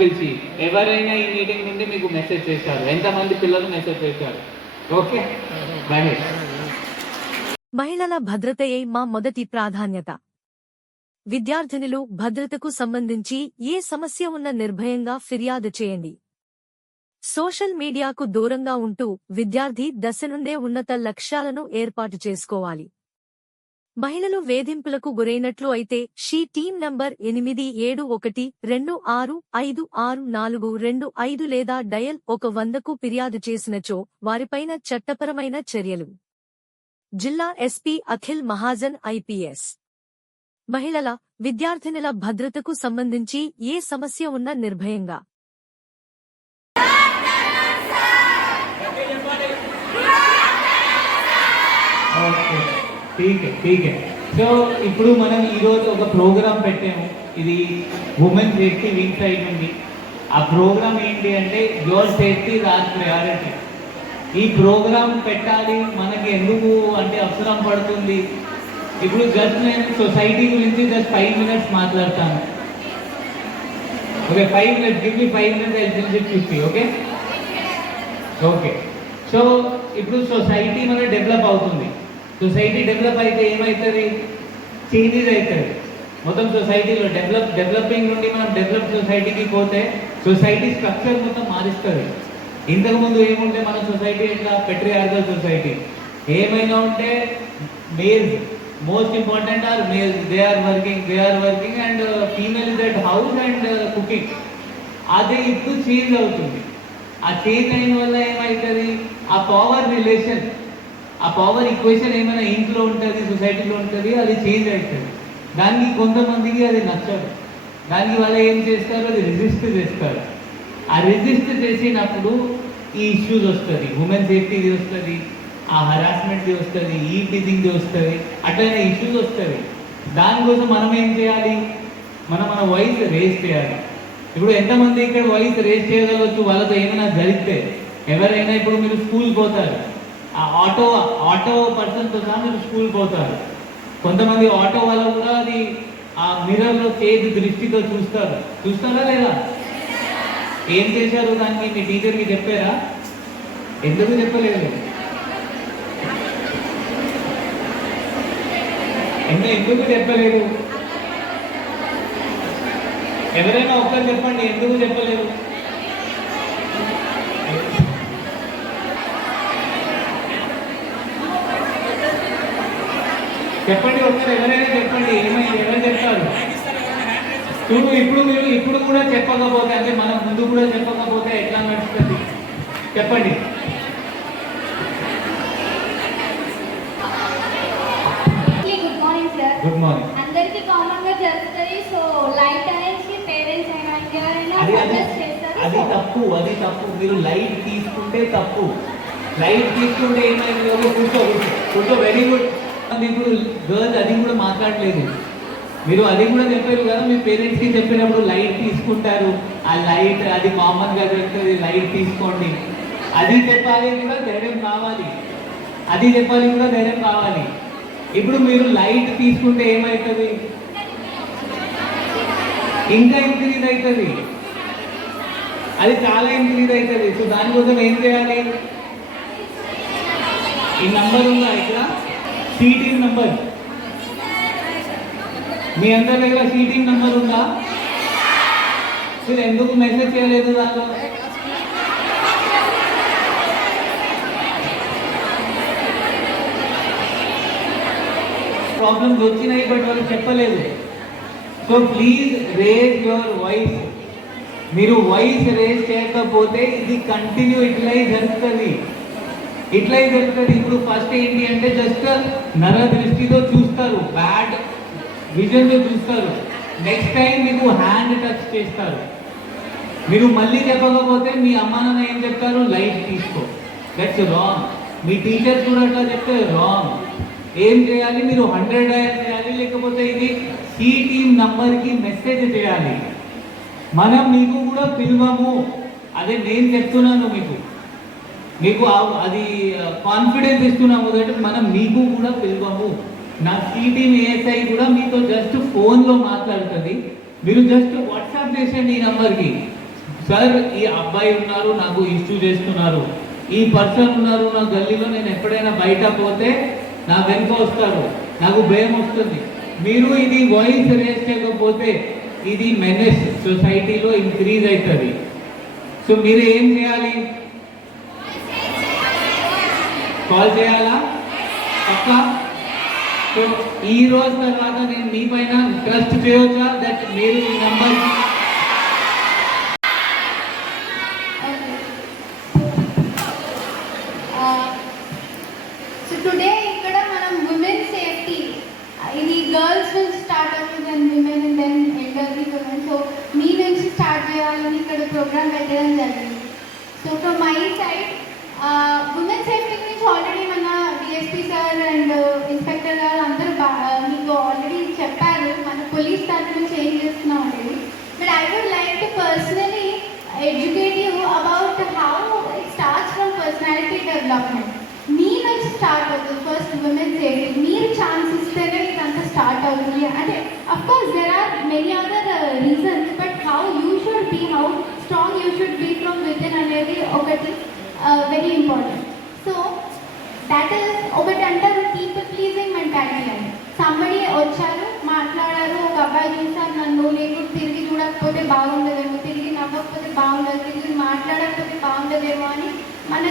పిలిచి ఎవరైనా ఈ మీటింగ్ నుండి మీకు మెసేజ్ చేశారు, ఎంతమంది పిల్లలు మెసేజ్ చేశారు? ఓకే, మహేష్. మహిళల భద్రతయే మా మొదటి ప్రాధాన్యత. విద్యార్థినులు భద్రతకు సంబంధించి ఏ సమస్య ఉన్న నిర్భయంగా ఫిర్యాదు చేయండి. సోషల్ మీడియాకు దూరంగా ఉంటూ విద్యార్థి దశ నుండే ఉన్నత లక్ష్యాలను ఏర్పాటు చేసుకోవాలి. మహిళలు వేధింపులకు గురైనట్లు అయితే షీ టీమ్ నంబర్ 8712656425 లేదా డయల్ 100కు ఫిర్యాదు చేసినచో వారిపైన చట్టపరమైన చర్యలు. జిల్లా ఎస్పీ అఖిల్ మహాజన్ ఐపీఎస్. మహిళల, విద్యార్థినుల భద్రతకు సంబంధించి ఏ సమస్య ఉన్నా నిర్భయంగా సో ఇప్పుడు మనం ఈరోజు ఒక ప్రోగ్రామ్ పెట్టాము, ఇది ఉమెన్ సేఫ్టీ వింగ్ సైడ్ నుండి. ఆ ప్రోగ్రామ్ ఏంటి అంటే యువర్ సేఫ్టీ ఆర్ ప్రయారిటీ. ఈ ప్రోగ్రామ్ పెట్టాలి మనకి ఎందుకు అంటే అవసరం పడుతుంది. ఇప్పుడు జస్ట్ నేను సొసైటీ గురించి జస్ట్ 5 minutes మాట్లాడతాను. Okay, 5 minutes, give me 5 minutes, I will finish 50. Okay okay. So ఇప్పుడు సొసైటీ మన డెవలప్ అవుతుంది. సొసైటీ డెవలప్ అయితే ఏమవుతుంది? చేంజెస్ అవుతుంది మొత్తం సొసైటీలో. డెవలపింగ్ నుండి మనం డెవలప్ సొసైటీకి పోతే సొసైటీ స్ట్రక్చర్ మొత్తం మారుస్తుంది. ఇంతకుముందు ఏముంటే మన సొసైటీ ఎట్లా పెట్రియార్కల్ సొసైటీ. ఏమైనా ఉంటే males most important are males, they are working and female is at house and cooking. అదే ఇప్పుడు చేంజ్ అవుతుంది. ఆ చేంజ్ అయిన వల్ల ఏమవుతుంది? ఆ పవర్ రిలేషన్, ఆ పవర్ ఈక్వేషన్ ఏమైనా ఇంట్లో ఉంటుంది, సొసైటీలో ఉంటుంది, అది చేంజ్ అవుతుంది. దానికి కొంతమందికి అది నచ్చదు. దానికి వాళ్ళు ఏం చేస్తారు? అది రెసిస్ట్ చేస్తారు. ఆ రెసిస్ట్ చేసినప్పుడు ఈ ఇష్యూస్ వస్తుంది. ఉమెన్ సేఫ్టీది వస్తుంది, ఆ హరాస్మెంట్ది వస్తుంది, ఈ టీజింగ్ది వస్తుంది, అట్లనే ఇష్యూస్ వస్తుంది. దానికోసం మనం ఏం చేయాలి? మన వాయిస్ రేస్ చేయాలి. ఇప్పుడు ఎంతమంది ఇక్కడ వాయిస్ రేస్ చేయగలవచ్చు? వాళ్ళతో ఏమైనా జరిగితే ఎవరైనా, ఇప్పుడు మీరు స్కూల్ పోతారు, ఆ ఆటో పర్సన్తో సహా మీరు స్కూల్ పోతారు. కొంతమంది ఆటో వాళ్ళు కూడా అది ఆ మిర్రర్లో చేతి దృష్టితో చూస్తారా లేదా? ఏం చేశారు దానికి? మీ టీచర్కి చెప్పారా? ఎందుకు చెప్పలేదు? ఎందుకు చెప్పలేదు? ఎవరైనా ఒక్కరు చెప్పండి, ఎందుకు చెప్పలేదు? చెప్పండి ఒకసారి, ఎవరైనా చెప్పండి. ఎవరు చెప్తారు? చూడు, ఇప్పుడు కూడా చెప్పకపోతే, అంటే మనం ముందు కూడా చెప్పకపోతే ఎట్లా నడుస్తుంది? చెప్పండి. Good morning. అందరికీ కామన్ గా జరుగుతుంది. సో లైట్ అనేది పేరెంట్స్ అయినా అది తప్పు. మీరు లైట్ తీసుకుంటే తప్పు. లైట్ తీసుకుంటే ఏమైంది? కూర్చో. Very good. ఇప్పుడు గర్ల్స్ అది కూడా మాట్లాడలేదు. మీరు అది కూడా చెప్పారు కదా, మీ పేరెంట్స్కి చెప్పినప్పుడు లైట్ తీసుకుంటారు. ఆ లైట్ అది కామన్గా జరుగుతుంది, లైట్ తీసుకోండి. అది చెప్పాలి కూడా ధైర్యం కావాలి. ఇప్పుడు మీరు లైట్ తీసుకుంటే ఏమవుతుంది? ఇంకా ఇంక్రీజ్ అవుతుంది. అది చాలా ఇంక్రీజ్ అవుతుంది. సో దానికోసం ఏం చేయాలి? ఈ నంబర్ ఉందా ఇక్కడ? సీటీం నంబర్. మీ అందరి దగ్గర సీటీం నంబర్ ఉందా? మీరు ఎందుకు మెసేజ్ చేయలేదు దాంట్లో? ప్రాబ్లమ్స్ వచ్చినాయి, బట్ వాళ్ళు చెప్పలేదు. So please raise your voice. మీరు వాయిస్ రేజ్ చేయకపోతే ఇది కంటిన్యూ ఇట్లా జరుగుతుంది. ఇప్పుడు ఫస్ట్ ఏంటి అంటే జస్ట్ నర దృష్టితో చూస్తారు, బ్యాడ్ విజన్తో చూస్తారు. నెక్స్ట్ టైం మీకు హ్యాండ్ టచ్ చేస్తారు. మీరు మళ్ళీ చెప్పకపోతే మీ అమ్మ నాన్న ఏం చెప్తారు? లైట్ తీసుకో. That's wrong. మీ టీచర్స్ కూడా అట్లా చెప్తే రాంగ్. ఏం చేయాలి? మీరు 100 డయల్ చేయాలి, లేకపోతే ఇది సి టీమ్ నంబర్కి మెసేజ్ చేయాలి. మనం మీకు కూడా పిలవము. అదే నేను చెప్తున్నాను, మీకు అది కాన్ఫిడెన్స్ ఇస్తున్నాము కాబట్టి మనం మీకు కూడా పిలవము. నా సి టీమ్ ఏఎస్ఐ కూడా మీతో జస్ట్ ఫోన్లో మాట్లాడుతుంది. మీరు జస్ట్ వాట్సాప్ చేసేయండి ఈ నంబర్కి. సార్ ఈ అబ్బాయి ఉన్నారు నాకు ఇష్యూ చేస్తున్నారు, ఈ పర్సన్ ఉన్నారు నా గల్లీలో, నేను ఎప్పుడైనా బయట పోతే నా వెనుక వస్తారు, నాకు భయం వస్తుంది. మీరు ఇది వాయిస్ రేస్ చేయకపోతే ఇది మెనెస్ సొసైటీలో ఇంక్రీజ్ అవుతుంది. సో మీరు ఏం చేయాలి? కాల్ చేయాలా పక్కా? సో ఈ రోజు తర్వాత నేను మీ పైన ట్రస్ట్ చేయొచ్చా దట్ మీరు ఈ నంబర్ సో టుడే ఇక్కడ మనం విమెన్ సేఫ్టీ ఇది గర్ల్స్ నుంచి స్టార్ట్ అవుతుంది and women and then elderly women. So మీ నుంచి స్టార్ట్ చేయాలని ఇక్కడ ప్రోగ్రామ్ పెట్టడం జరిగింది. So from my side women safety గురించి ఆల్రెడీ మన డిఎస్పీ సార్ అండ్ ఇన్స్పెక్టర్ గారు అందరూ మీకు ఆల్రెడీ చెప్పారు మన పోలీస్ తరఫు నుంచి ఏం చేస్తున్నాం అనేది. But I would like to personally educate you about how it starts from personality development. మీ నుంచి స్టార్ట్ అవుతుంది ఫస్ట్ విమెన్ సేఫ్టీ. మీరు ఛాన్స్ ఇస్తేనే ఇదంతా స్టార్ట్ అవుతుంది. అంటే of course there are many other reasons, but how you should be, how strong you should be from within అనేది ఒకటి very important. So that is ఒకటి అంటారు పీపుల్ ప్లీజింగ్ మెంటాలిటీ అని. సంబడి వచ్చారు మాట్లాడారు, ఒక అబ్బాయి చూసారు నన్ను, లేకపోతే తిరిగి చూడకపోతే బాగుండదేమో, తిరిగి నవ్వకపోతే బాగుండదు, తిరిగి మాట్లాడకపోతే బాగుండదేమో అని మన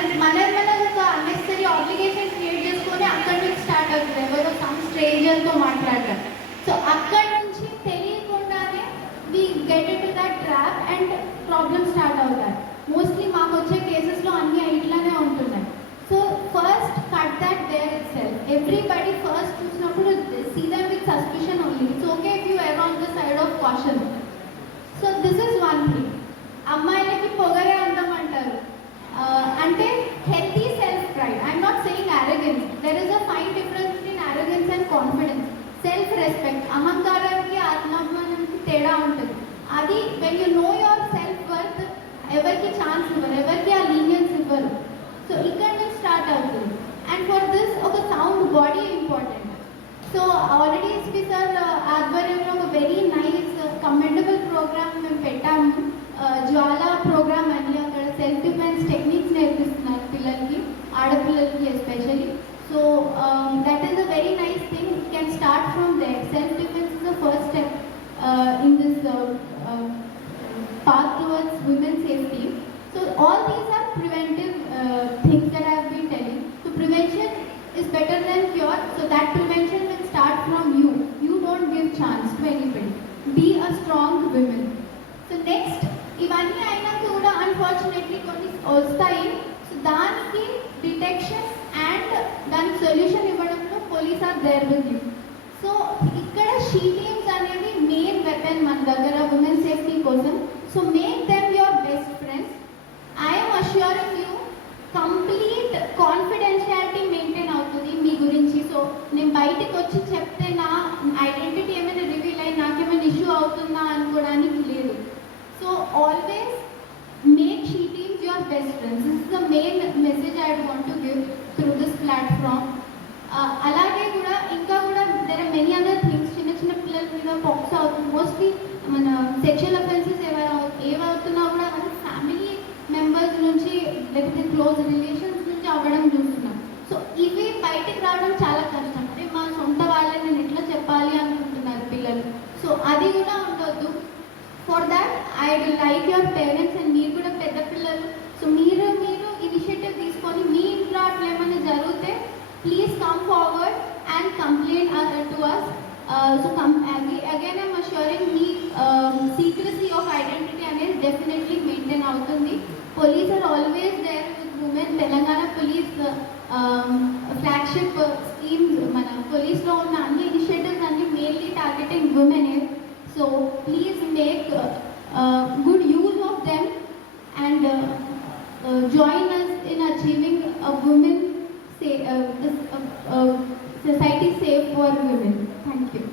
ఒక అన్నెసరీ ఆబ్లిగేషన్ క్రియేట్ చేసుకొని అక్కడి నుంచి స్టార్ట్ అవుతుంది ఎవరో సమ్ స్ట్రేంజర్తో మాట్లాడతారు. సో అక్కడి నుంచి తెలియకుండానే we get in to that trap and problem start అవుతాయి. మోస్ట్లీ మాకు వచ్చే కేసెస్లో అన్నీ ఇట్లానే ఉంటున్నాయి. So first cut that there itself. Everybody first చూసినప్పుడు see them with suspicion only. It's okay if you err on the side of caution. So this is one thing. అమ్మాయిలకి పొగరే అందమంటారు. అంటే healthy self pride. I'm not saying arrogance. There is a fine difference between arrogance and confidence. Self respect, అహంకారానికి ఆత్మాభిమానానికి తేడా ఉంటుంది. అది when you know your self worth ఎవరికి chance ఇవ్వరు, ఎవరికి ఆ లీనియన్స్ ఇవ్వరు. సో ఇక్కడ నుంచి స్టార్ట్ అవుతుంది. అండ్ ఫర్ దిస్ ఒక sound body important. So already SP sir ఆధ్వర్యంలో ఒక వెరీ నైస్ కమెండబుల్ ప్రోగ్రామ్ మేము పెట్టాము, జ్వాలా ప్రోగ్రామ్ అని. అక్కడ సెల్ఫ్ డిఫెన్స్ టెక్నిక్స్ నేర్పిస్తున్నారు పిల్లలకి, ఆడపిల్లలకి especially. So that is a very nice thing. You can start from there. Self defence is the first step in this path towards women's safety. So all these are preventive things that I have been telling. So prevention is better than cure. So that prevention will start from you. You don't give chance to anybody. Be a strong woman. So next, ఇవన్నీ అయినా కూడా unfortunately కొన్ని వస్తాయి. So దానికి detection and దానికి solution ఇవ్వడంలో police are there with you. So ఇక్కడ she teams అనేది మెయిన్ వెపన్ మన దగ్గర ఉమెన్ సేఫ్టీ కోసం. So make them your best friends. I'm assuring you complete confidentiality maintain అవుతుంది మీ గురించి. సో నేను బయటకు వచ్చి చెప్తే నా ఐడెంటిటీ ఏమైనా రివీల్ అయ్యి నాకేమైనా ఇష్యూ అవుతుందా అనుకోవడానికి లేదు. So always make she teams your best friends. This is the main message I want to give through this platform. అలాగే కూడా ఇంకా కూడా there are many other things. చిన్న చిన్న పిల్లల మీద పాక్స్ అవుతుంది. మోస్ట్లీ మన సెక్షువల్ అఫెన్సెస్ ఏవవుతున్నా కూడా మన ఫ్యామిలీ మెంబర్స్ నుంచి లేకపోతే క్లోజ్ రిలేషన్స్ నుంచి అవ్వడం చూస్తున్నాం. సో ఇవి బయటికి రావడం చాలా కష్టం. అంటే మా సొంత వాళ్ళని నేను ఎట్లా చెప్పాలి అనుకుంటున్నారు పిల్లలు. సో అది కూడా ఉండొద్దు. For that I will like your parents and మీరు కూడా పెద్ద పిల్లలు. సో మీరు ఇనిషియేటివ్ తీసుకొని మీ ఇంట్లో అట్లా ఏమైనా జరిగితే please come forward and complaint to us. So again I'm assuring me secrecy of identity అనేది definitely maintain అవుతుంది. Police are always there with women. Telangana police flagship schemes మన police లో ఉన్న అన్ని initiatives అన్ని mainly targeting women. So please make good use of them and join us in achieving a women society safe for women. Thank you.